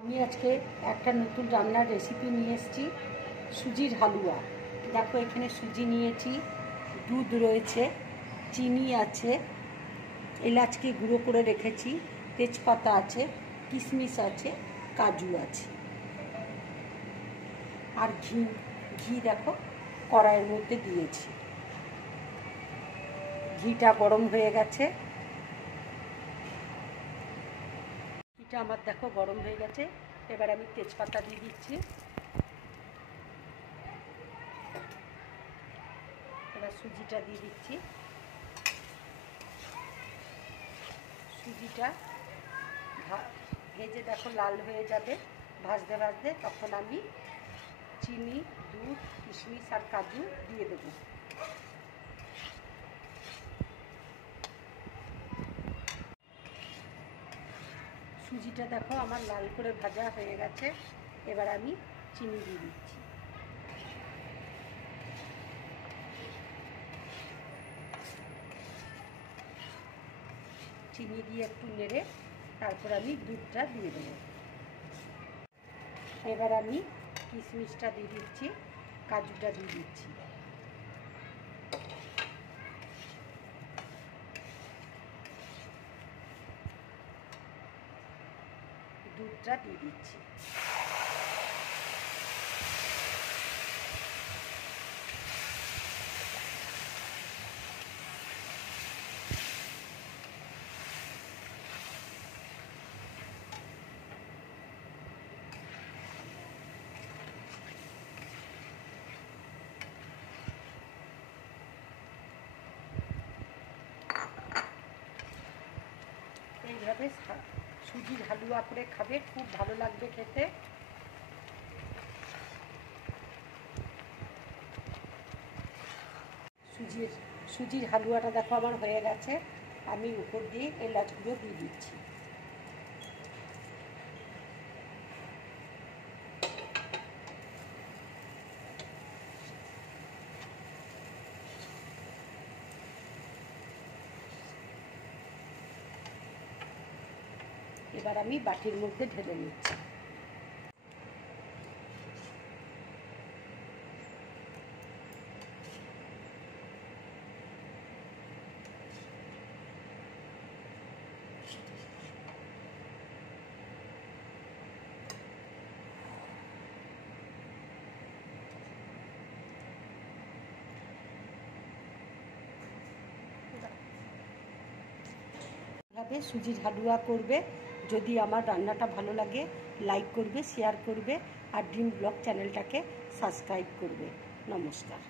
আমি আজকে একটা নতুন রান্নার রেসিপি নিয়ে এসেছি, সুজির হালুয়া। দেখো এখানে সুজি নিয়েছি, দুধ রয়েছে, চিনি আছে, এলাচকে গুঁড়ো করে রেখেছি, তেজপাতা আছে, কিশমিশ আছে, কাজু আছে, আর ঘি দেখো কড়াইয়ের মধ্যে দিয়েছি। ঘিটা গরম হয়ে গেছে, ঘিটা আমার দেখো গরম হয়ে গেছে। এবার আমি তেজপাতা দিয়ে দিচ্ছি। এবার সুজিটা দিয়ে দিচ্ছি। সুজিটা ভেজে দেখো লাল হয়ে যাবে, ভাজতে ভাজতে তখন আমি চিনি, দুধ, কিশমিশ আর কাজু দিয়ে দেবো। সুজিটা দেখো আমার লাল করে ভাজা হয়ে গেছে। এবার আমি চিনি দিয়ে দিচ্ছি। চিনি দিয়ে একটু নেড়ে তারপর আমি দুধটা দিয়ে দেবো। এবার আমি কিশমিশটা দিয়ে দিচ্ছি, কাজুটা দিয়ে দিচ্ছি, দুধটা দিয়ে দিচ্ছি। এইভাবে সুজির হালুয়া করে খাবে, খুব ভালো লাগবে খেতে। সুজির হালুয়াটা দেখো আমার হয়ে গেছে। আমি উপর দিয়ে এলাচগুলো দিয়ে দিচ্ছি। এবার আমি বাটির মধ্যে ঢেলে নিচ্ছি। এভাবে সুজির হালুয়া করবে। যদি আমার রান্নাটা ভালো লাগে লাইক করবে, শেয়ার করবে, আর ড্রিম ব্লগ চ্যানেলটাকে সাবস্ক্রাইব করবে। নমস্কার।